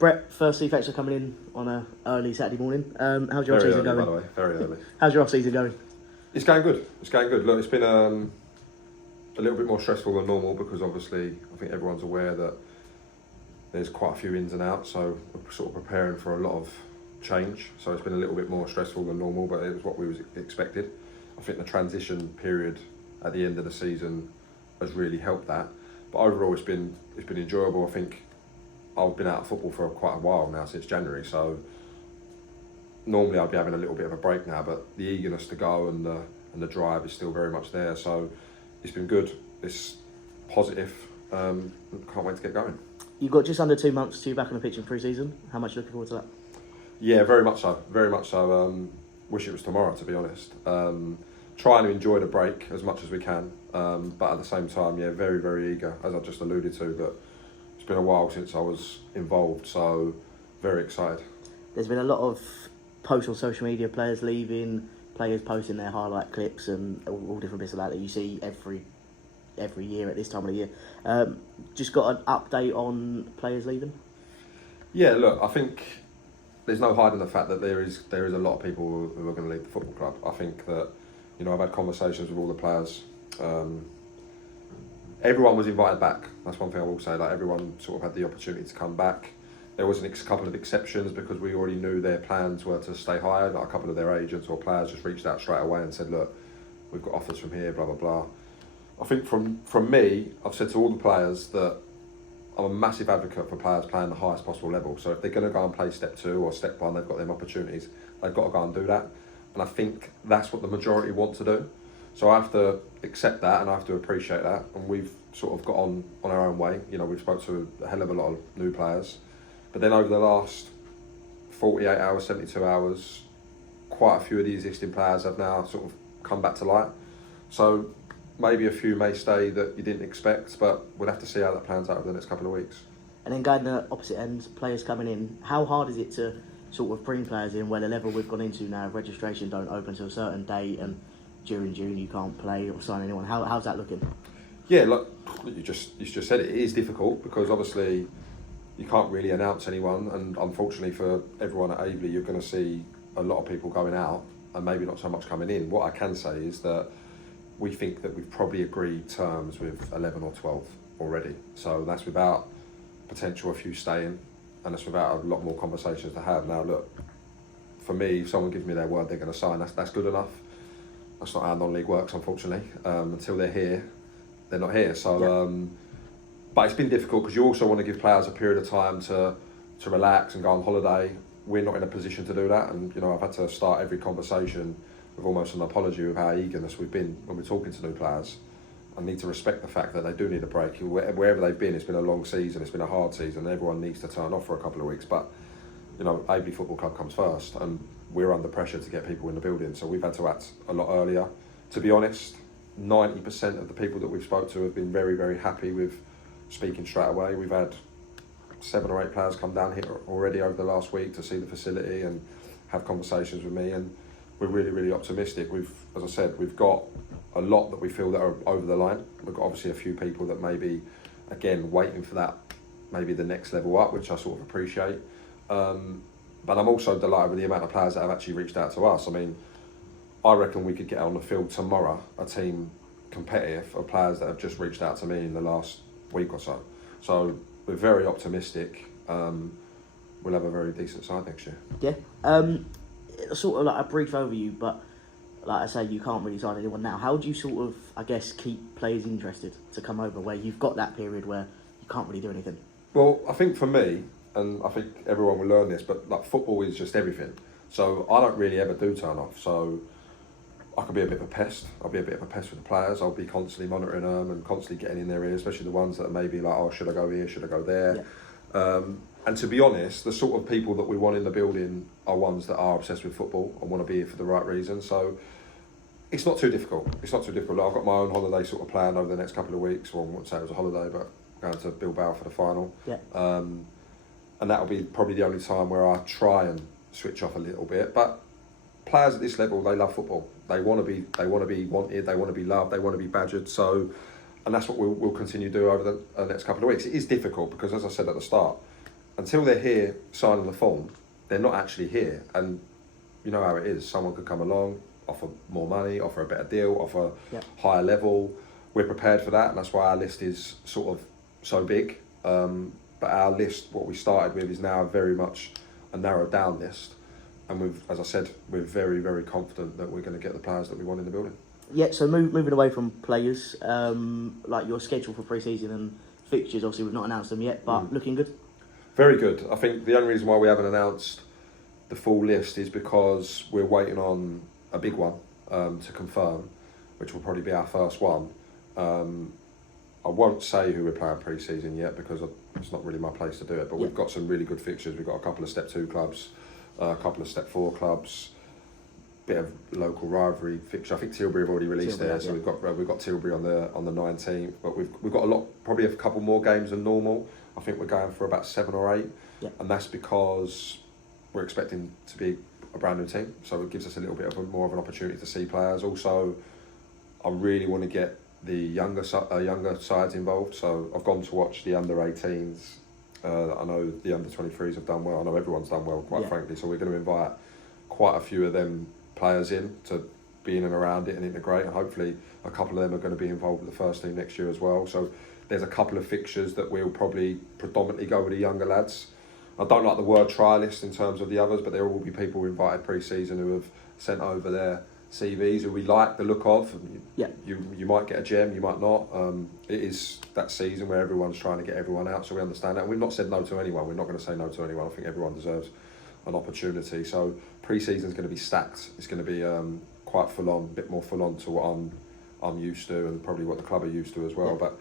Brett, firstly, thanks for coming in on a early Saturday morning. How's your off-season going? By the way, very early. How's your off-season going? It's going good. Look, it's been a little bit more stressful than normal because obviously I think everyone's aware that there's quite a few ins and outs, so we're sort of preparing for a lot of change. So it's been a little bit more stressful than normal, but it was what we was expected. I think the transition period at the end of the season has really helped that. But overall, it's been enjoyable. I think I've been out of football for quite a while now, since January. So normally I'd be having a little bit of a break now, but the eagerness to go and the drive is still very much there. So it's been good. It's positive. Can't wait to get going. You've got just under 2 months to be back on the pitch in pre-season. How much are you looking forward to that? Yeah, very much so. Very much so. Wish it was tomorrow, to be honest. Trying to enjoy the break as much as we can, but at the same time, yeah, very, very eager, as I just alluded to, that it's been a while since I was involved, so very excited. There's been a lot of posts on social media, players leaving, players posting their highlight clips and all different bits of that you see every year at this time of the year. Just got an update on players leaving? Yeah, look, I think there's no hiding the fact that there is a lot of people who are going to leave the football club. I think that, you know, I've had conversations with all the players. Everyone was invited back. That's one thing I will say. Like, everyone sort of had the opportunity to come back. There was a couple of exceptions because we already knew their plans were to stay higher. Like, a couple of their agents or players just reached out straight away and said, look, we've got offers from here, blah, blah, blah. I think from me, I've said to all the players that I'm a massive advocate for players playing the highest possible level. So if they're going to go and play step 2 or step 1, they've got them opportunities. They've got to go and do that. And I think that's what the majority want to do. So I have to accept that and I have to appreciate that. And we've sort of got on our own way. You know, we've spoke to a hell of a lot of new players. But then over the last 48 hours, 72 hours, quite a few of the existing players have now sort of come back to light. So maybe a few may stay that you didn't expect, but we'll have to see how that plans out over the next couple of weeks. And then going the opposite end, players coming in, how hard is it to sort of bring players in where the level we've gone into now, registration don't open to a certain date and during June you can't play or sign anyone? How's that looking? Yeah, look, you just said it is difficult because obviously you can't really announce anyone, and unfortunately for everyone at Aveley, you're going to see a lot of people going out and maybe not so much coming in. What I can say is that we think that we've probably agreed terms with 11 or 12 already. So that's without potential a few staying, and that's without a lot more conversations to have. Now, look, for me, if someone gives me their word they're going to sign, that's good enough. That's not how non-league works, unfortunately. Until they're here, they're not here. So, yeah. But it's been difficult because you also want to give players a period of time to relax and go on holiday. We're not in a position to do that, and you know, I've had to start every conversation with almost an apology of how eagerness we've been when we're talking to new players. I need to respect the fact that they do need a break. Wherever they've been, it's been a long season, it's been a hard season, everyone needs to turn off for a couple of weeks. But, you know, Aveley Football Club comes first, and we're under pressure to get people in the building, so we've had to act a lot earlier. To be honest, 90% of the people that we've spoke to have been very, very happy with speaking straight away. We've had 7 or 8 players come down here already over the last week to see the facility and have conversations with me, and we're really, really optimistic. As I said, we've got a lot that we feel that are over the line. We've got obviously a few people that maybe, again, waiting for that, maybe the next level up, which I sort of appreciate. But I'm also delighted with the amount of players that have actually reached out to us. I mean, I reckon we could get on the field tomorrow, a team competitive of players that have just reached out to me in the last week or so. So we're very optimistic. We'll have a very decent side next year. Yeah. Sort of like a brief overview, but like I say, you can't really sign anyone now. How do you sort of, I guess, keep players interested to come over where you've got that period where you can't really do anything? Well, I think for me, and I think everyone will learn this, but like, football is just everything. So I don't really ever do turn off. So I can be a bit of a pest. I'll be a bit of a pest with the players. I'll be constantly monitoring them and constantly getting in their ears, especially the ones that are maybe like, oh, should I go here? Should I go there? Yeah. And to be honest, the sort of people that we want in the building are ones that are obsessed with football and want to be here for the right reason. So it's not too difficult. It's not too difficult. Like, I've got my own holiday sort of planned over the next couple of weeks. Well, I wouldn't say it was a holiday, but going to Bilbao for the final. Yeah. And that'll be probably the only time where I try and switch off a little bit. But players at this level, they love football. They want to be wanted. They want to be loved. They want to be badgered. And that's what we'll continue to do over the next couple of weeks. It is difficult because, as I said at the start, until they're here signing the form, they're not actually here. And you know how it is. Someone could come along, offer more money, offer a better deal, offer higher level. We're prepared for that, and that's why our list is sort of so big. But our list, what we started with, is now very much a narrowed down list. And as I said, we're very, very confident that we're going to get the players that we want in the building. Yeah, so moving away from players, like your schedule for pre-season and fixtures, obviously we've not announced them yet, but looking good? Very good. I think the only reason why we haven't announced the full list is because we're waiting on a big one to confirm, which will probably be our first one. I won't say who we're playing pre-season yet because it's not really my place to do it, but we've got some really good fixtures. We've got a couple of Step 2 clubs, a couple of Step 4 clubs, bit of local rivalry fixture. I think Tilbury have already released theirs, so we've got Tilbury on the 19th, but we've got probably a couple more games than normal. I think we're going for about 7 or 8, and that's because we're expecting to be a brand new team, so it gives us a little bit more of an opportunity to see players. Also, I really want to get the younger sides involved, so I've gone to watch the under 18s. I know the under 23s have done well. I know everyone's done well, quite frankly, so we're going to invite quite a few of them players in to be in and around it and integrate, and hopefully a couple of them are going to be involved with the first team next year as well. So there's a couple of fixtures that we'll probably predominantly go with the younger lads. I don't like the word trialist in terms of the others, but there will be people invited pre-season who have sent over their CVs who we like the look of. You might get a gem, you might not. It is that season where everyone's trying to get everyone out, so we understand that. And we've not said no to anyone. We're not going to say no to anyone. I think everyone deserves an opportunity. So pre-season is going to be stacked. It's going to be quite full on, a bit more full on to what I'm used to, and probably what the club are used to as well. But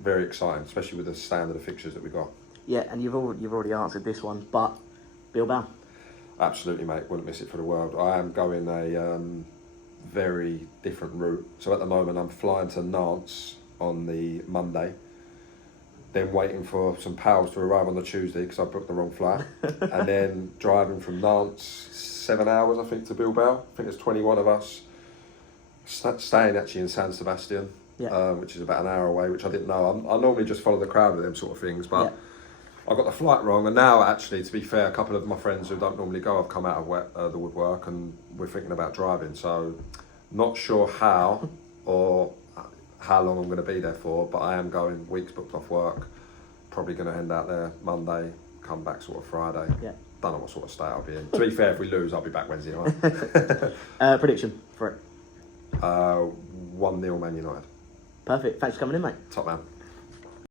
very exciting, especially with the standard of fixtures that we got. Yeah, and you've already answered this one, but Bilbao. Absolutely, mate. Wouldn't miss it for the world. I am going a very different route. So at the moment, I'm flying to Nantes on the Monday, then waiting for some pals to arrive on the Tuesday because I booked the wrong flight, and then driving from Nantes 7 hours, I think, to Bilbao. I think there's 21 of us. Staying actually in San Sebastian, which is about an hour away, which I didn't know. I normally just follow the crowd with them sort of things, but I got the flight wrong. And now, actually, to be fair, a couple of my friends who don't normally go have come out of the woodwork, and we're thinking about driving. So, not sure how or how long I'm going to be there for, but I am going. Weeks booked off work. Probably going to end out there Monday, come back sort of Friday. Don't know what sort of state I'll be in. To be fair, if we lose, I'll be back Wednesday night. Prediction for it? 1-0 Man United. Perfect. Thanks for coming in, mate. Top man.